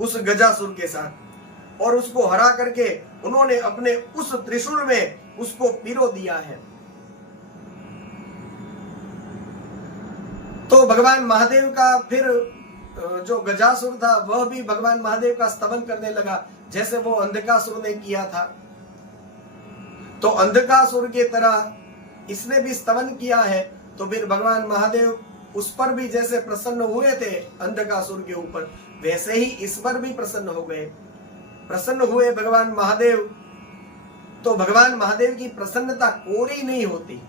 उस गजासुर के साथ, और उसको हरा करके उन्होंने अपने उस त्रिशूल में उसको पिरो दिया है। तो भगवान महादेव का फिर जो गजासुर था वह भी भगवान महादेव का स्तवन करने लगा, जैसे वो अंधकासुर ने किया था। तो अंधकासुर की तरह इसने भी स्तवन किया है। तो फिर भगवान महादेव उस पर भी जैसे प्रसन्न हुए थे अंधकासुर के ऊपर, वैसे ही इस पर भी प्रसन्न हो गए। प्रसन्न हुए भगवान महादेव, तो भगवान महादेव की प्रसन्नता कोरी नहीं होती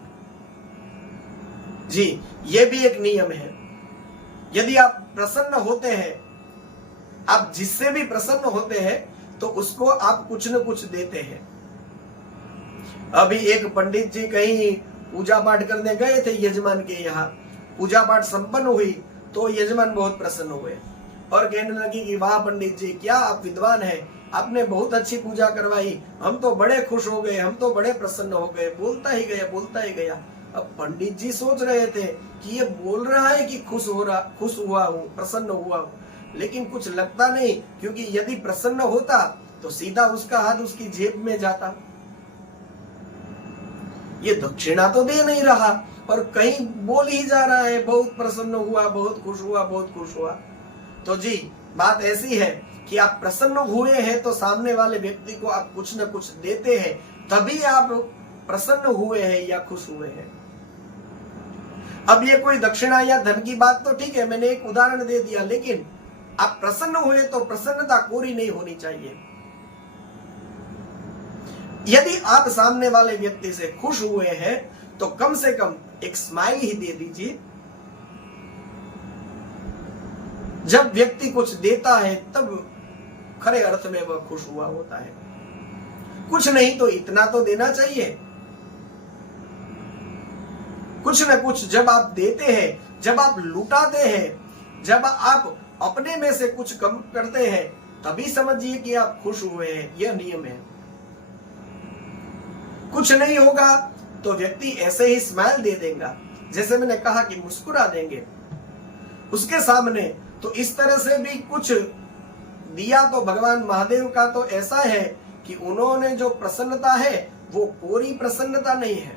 जी, ये भी एक नियम है। यदि आप प्रसन्न होते हैं, आप जिससे भी प्रसन्न होते हैं, तो उसको आप कुछ न कुछ देते हैं। अभी एक पंडित जी कहीं पूजा पाठ करने गए थे यजमान के यहाँ, पूजा पाठ संपन्न हुई तो यजमान बहुत प्रसन्न हुए और कहने लगी कि वाह पंडित जी, क्या आप विद्वान हैं, आपने बहुत अच्छी पूजा करवाई, हम तो बड़े खुश हो गए, हम तो बड़े प्रसन्न हो गए। बोलता ही गया। अब पंडित जी सोच रहे थे कि ये बोल रहा है कि खुश हुआ हूँ, प्रसन्न हुआ हूँ, लेकिन कुछ लगता नहीं, क्योंकि यदि प्रसन्न होता तो सीधा उसका हाथ उसकी जेब में जाता। ये दक्षिणा तो दे नहीं रहा और कहीं बोल ही जा रहा है बहुत प्रसन्न हुआ, बहुत खुश हुआ, बहुत खुश हुआ। तो जी बात ऐसी है कि आप प्रसन्न हुए हैं तो सामने वाले व्यक्ति को आप कुछ न कुछ देते हैं, तभी आप प्रसन्न हुए हैं या खुश हुए हैं। अब ये कोई दक्षिणा या धन की बात तो ठीक है, मैंने एक उदाहरण दे दिया, लेकिन आप प्रसन्न हुए तो प्रसन्नता कोरी नहीं होनी चाहिए। यदि आप सामने वाले व्यक्ति से खुश हुए हैं तो कम से कम एक स्माइल ही दे दीजिए। जब व्यक्ति कुछ देता है तब खरे अर्थ में वह खुश हुआ होता है। कुछ नहीं तो इतना तो देना चाहिए। कुछ न कुछ जब आप देते हैं, जब आप लुटाते हैं, जब आप अपने में से कुछ कम करते हैं, तभी समझिए कि आप खुश हुए हैं। यह नियम है। कुछ नहीं होगा तो व्यक्ति ऐसे ही स्माइल दे देगा, जैसे मैंने कहा कि मुस्कुरा देंगे उसके सामने। तो इस तरह से भी कुछ दिया तो भगवान महादेव का तो ऐसा है कि उन्होंने जो प्रसन्नता है वो कोरी प्रसन्नता नहीं है।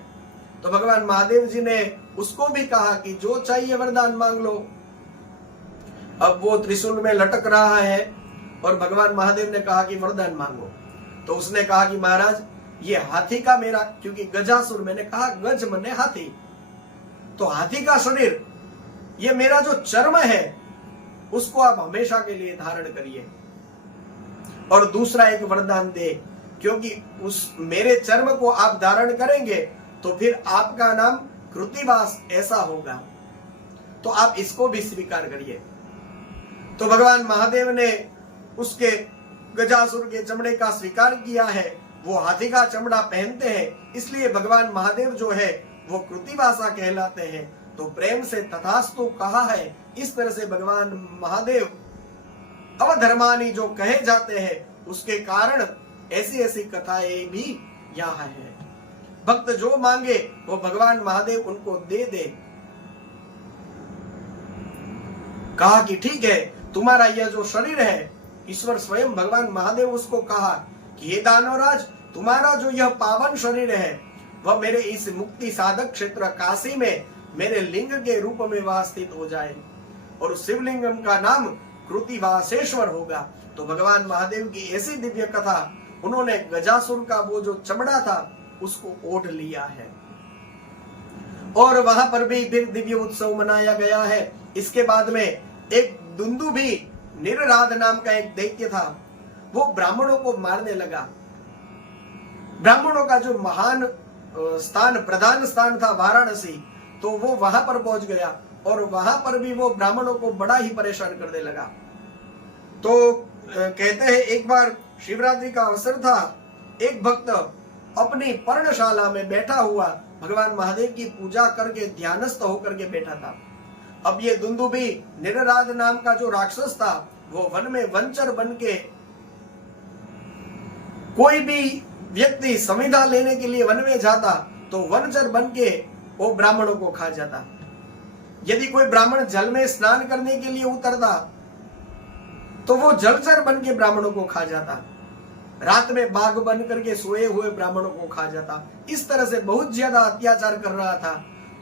तो भगवान महादेव जी ने उसको भी कहा कि जो चाहिए वरदान मांग लो। अब वो त्रिशूल में लटक रहा है और भगवान महादेव ने कहा कि वरदान मांगो। तो उसने कहा कि महाराज ये हाथी का मेरा, क्योंकि गजासुर, मैंने कहा गज मने हाथी, तो हाथी का शरीर, ये मेरा जो चर्म है उसको आप हमेशा के लिए धारण करिए और दूसरा एक वरदान दे, क्योंकि उस मेरे चर्म को आप धारण करेंगे तो फिर आपका नाम कृतिवास ऐसा होगा, तो आप इसको भी स्वीकार करिए। तो भगवान महादेव ने उसके गजासुर के चमड़े का स्वीकार किया है। वो हाथी का चमड़ा पहनते हैं, इसलिए भगवान महादेव जो है वो कृतिवासा कहलाते हैं। तो प्रेम से तथास्तु कहा है। इस तरह से भगवान महादेव अवधर्मानी जो कहे जाते हैं, उसके कारण ऐसी ऐसी कथाएं भी यहाँ है। भक्त जो मांगे वो भगवान महादेव उनको दे दे। कहा कि ठीक है, तुम्हारा यह जो शरीर है, ईश्वर स्वयं भगवान महादेव उसको कहा कि हे दानवराज, तुम्हारा जो यह पावन शरीर है वह मेरे इस मुक्ति साधक क्षेत्र काशी में मेरे लिंग के रूप में वहां स्थित हो जाए और उस शिवलिंगम का नाम कृतिवासेश्वर होगा। तो भगवान महादेव की ऐसी दिव्य कथा, उन्होंने गजासुर का वो जो चमड़ा था उसको ओढ़ लिया है और वहां पर भी फिर दिव्य उत्सव मनाया गया है। इसके बाद में एक दुंदुभी निरराध नाम का एक दैत्य था, वो ब्राह्मणों को मारने लगा। ब्राह्मणों का जो महान स्थान, प्रधान स्थान था वाराणसी, तो वो वहां पर पहुंच गया और वहां पर भी वो ब्राह्मणों को बड़ा ही परेशान करने लगा। तो कहते हैं एक बार शिवरात्रि का अवसर था, एक भक्त अपनी पर्णशाला में बैठा हुआ भगवान महादेव की पूजा करके ध्यानस्थ होकर के बैठा था। अब ये दुंदुभी निरराध नाम का जो राक्षस था वो वन में वनचर बन के, कोई भी व्यक्ति संविदा लेने के लिए वन में जाता तो वनचर बन के वो ब्राह्मणों को खा जाता। यदि कोई ब्राह्मण जल में स्नान करने के लिए उतरता तो वो जलचर बन के ब्राह्मणों को खा जाता। रात में बाघ बन करके सोए हुए ब्राह्मणों को खा जाता। इस तरह से बहुत ज्यादा अत्याचार कर रहा था।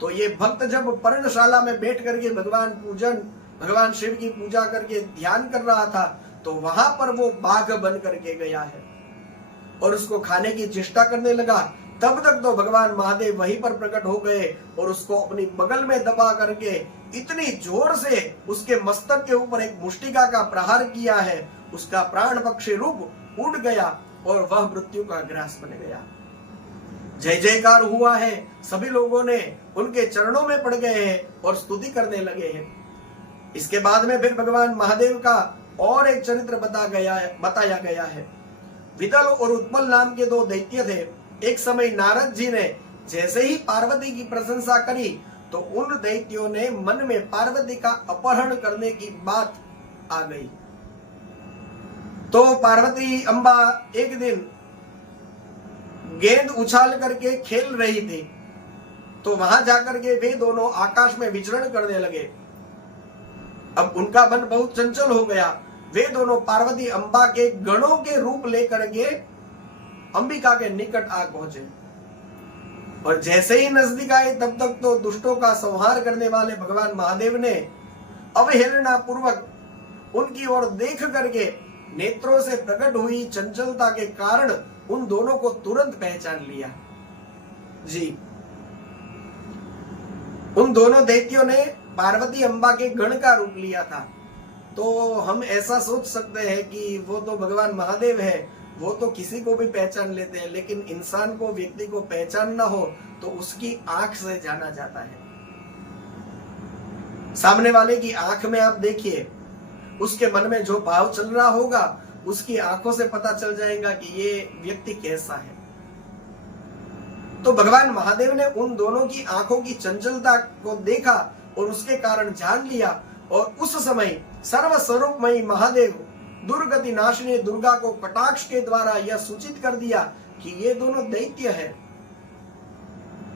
तो ये भक्त जब पर्णशाला में बैठ करके भगवान शिव की पूजा करके ध्यान कर रहा था तो वहां पर वो बाघ बन करके गया है और उसको खाने की चेष्टा करने लगा। तब तक तो भगवान महादेव वहीं पर प्रकट हो गए और उसको अपनी बगल में दबा करके इतनी जोर से उसके मस्तक के ऊपर एक मुष्टिका का प्रहार किया है, उसका प्राण पक्षी रूप उड़ गया और वह मृत्यु का ग्रास बन गया। जय जयकार हुआ है, सभी लोगों ने उनके चरणों में पड़ गए हैं और स्तुति करने लगे हैं। इसके बाद में फिर भगवान महादेव का और एक चरित्र बताया गया है। विदल और उत्पल नाम के दो दैत्य थे। एक समय नारद जी ने जैसे ही पार्वती की प्रशंसा करी तो उन दैत्यों ने मन में पार्वती का अपहरण करने की बात आ गई। तो पार्वती अम्बा एक दिन गेंद उछाल करके खेल रही थी, तो वहां जाकर के वे दोनों आकाश में विचरण करने लगे। अब उनका मन बहुत चंचल हो गया। वे दोनों पार्वती अम्बा के गणों के रूप लेकर के अंबिका के निकट आ पहुंचे और जैसे ही नजदीक आए तब तक तो दुष्टों का संहार करने वाले भगवान महादेव ने अवहेलना पूर्वक उनकी ओर देख करके नेत्रों से प्रकट हुई चंचलता के कारण उन दोनों को तुरंत पहचान लिया। जी, उन दोनों दैत्यों ने पार्वती अम्बा के गण का रूप लिया था। तो हम ऐसा सोच सकते हैं कि वो तो भगवान महादेव है, वो तो किसी को भी पहचान लेते हैं, लेकिन इंसान को, व्यक्ति को पहचानना हो तो उसकी आंख से जाना जाता है। सामने वाले की आंख में आप देखिए, उसके मन में जो भाव चल रहा होगा उसकी आंखों से पता चल जाएगा कि ये व्यक्ति कैसा है। तो भगवान महादेव ने उन दोनों की आंखों की चंचलता को देखा और उसके कारण जान लिया और उस समय सर्वस्वरूपमयी महादेव दुर्गति नाशिनी दुर्गा को कटाक्ष के द्वारा यह सूचित कर दिया कि ये दोनों दैत्य है,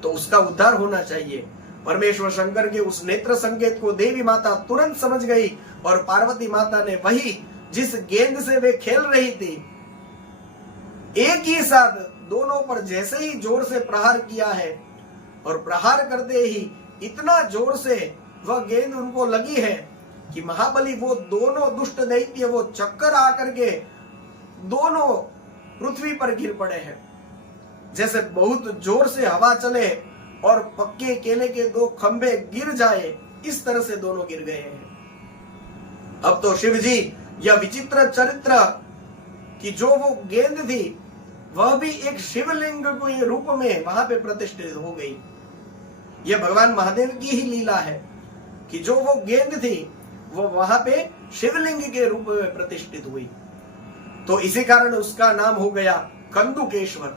तो उसका उद्धार होना चाहिए। परमेश्वर शंकर के उस नेत्र संकेत को देवी माता तुरंत समझ गई और पार्वती माता ने वही जिस गेंद से वे खेल रही थी, एक ही साथ दोनों पर जैसे ही जोर से प्रहार किया है और प्रहार करते ही इतना जोर से वह गेंद उनको लगी है कि महाबली वो दोनों दुष्ट दैत्य वो चक्कर आकर के दोनों पृथ्वी पर गिर पड़े हैं। जैसे बहुत जोर से हवा चले और पक्के केले के दो खंभे गिर जाए, इस तरह से दोनों गिर गए हैं। अब तो शिव जी यह विचित्र चरित्र कि जो वो गेंद थी वह भी एक शिवलिंग के रूप में वहां पे प्रतिष्ठित हो गई। यह भगवान महादेव की ही लीला है कि जो वो गेंद थी वो वहां पे शिवलिंग के रूप में प्रतिष्ठित हुई। तो इसी कारण उसका नाम हो गया कंदुकेश्वर।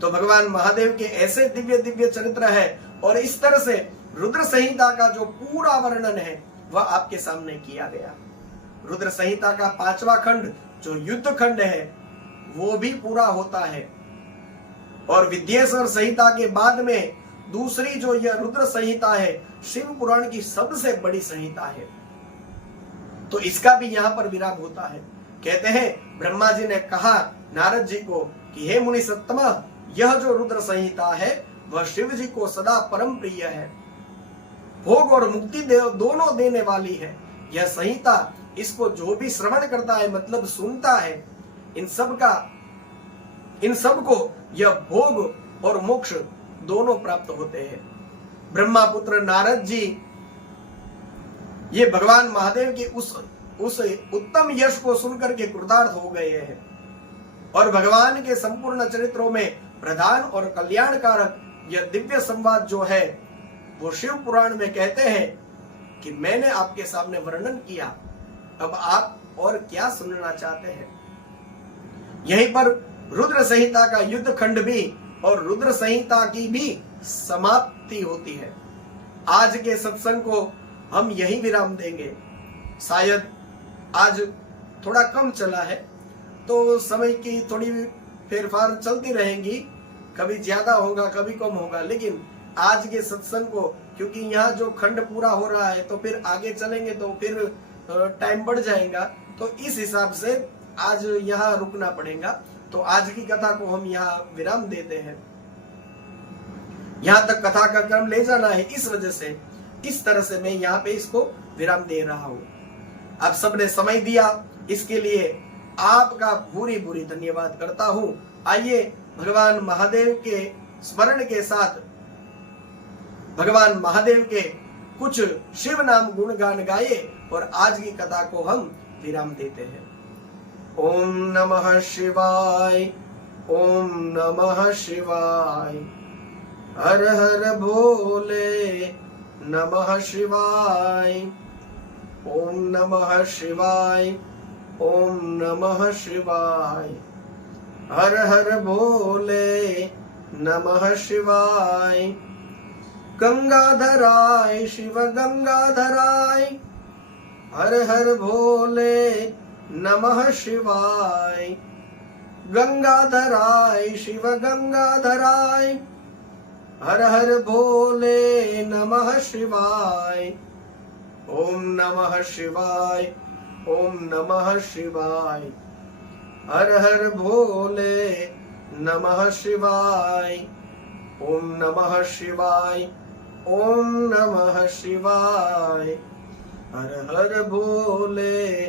तो भगवान महादेव के ऐसे दिव्य दिव्य चरित्र है और इस तरह से रुद्र संहिता का जो पूरा वर्णन है वह आपके सामने किया गया। रुद्र संहिता का 5वां खंड जो युद्ध खंड है वो भी पूरा होता है और विद्येश्वर संहिता के बाद में दूसरी जो यह रुद्र संहिता है शिव पुराण की सबसे बड़ी संहिता है। तो इसका भी यहाँ पर विराम होता है। कहते हैं ब्रह्मा जी ने कहा नारद जी को कि हे मुनि सत्तमा, यह जो रुद्र संहिता है वह शिव जी को सदा परम प्रिय है, भोग और मुक्ति दोनों देने वाली है। यह संहिता इसको जो भी श्रवण करता है मतलब सुनता है, इन सब को यह भोग और मोक्ष दोनों प्राप्त होते हैं। ब्रह्मा पुत्र नारद जी ये भगवान महादेव के उस उत्तम यश को सुनकर के कृतार्थ हो गए हैं और भगवान के संपूर्ण चरित्रों में प्रधान और कल्याणकारक यह दिव्य संवाद जो है वो शिव पुराण में कहते हैं कि मैंने आपके सामने वर्णन किया, अब आप और क्या सुनना चाहते हैं। यहीं पर रुद्र संहिता का युद्ध खंड भी और रुद्र संहिता की भी समाप्ति होती है। आज के सत्संग को हम यही विराम देंगे। शायद आज थोड़ा कम चला है तो समय की थोड़ी फेरफार चलती रहेंगी, कभी ज्यादा होगा कभी कम होगा, लेकिन आज के सत्संग को क्योंकि यहाँ जो खंड पूरा हो रहा है तो फिर आगे चलेंगे तो फिर टाइम बढ़ जाएगा, तो इस हिसाब से आज यहाँ रुकना पड़ेगा। तो आज की कथा को हम यहाँ विराम देते हैं। यहाँ तक कथा का क्रम ले जाना है, इस वजह से इस तरह से मैं यहाँ पे इसको विराम दे रहा हूँ। आप सबने समय दिया, इसके लिए आपका भूरी भूरी धन्यवाद करता हूँ। आइए भगवान महादेव के स्मरण के साथ भगवान महादेव के कुछ शिव नाम गुणगान गाए और आज की कथा को हम विराम देते हैं। ओम नमः शिवाय, ओम नमः शिवाय, हर हर भोले, नमः शिवाय, ओम नमः शिवाय, ओम नमः शिवाय, हर हर भोले, नमः शिवाय। गंगाधराय शिव गंगाधराय, हर हर भोले, नमः शिवाय। गंगाधराय शिव गंगाधराय, हर हर भोले, नमः शिवाय। ओम नमः शिवाय, ओम नमः शिवाय, हर हर भोले, नमः शिवाय। ओम नमः शिवाय, ओम नमः शिवाय, हर हर भोले,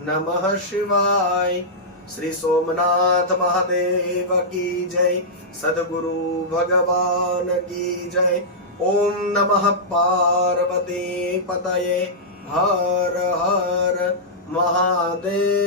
नमः शिवाय। श्री सोमनाथ महादेव की जय, सद्गुरु भगवान की जय। ओम नमः पार्वती पतये, हर हर महादेव।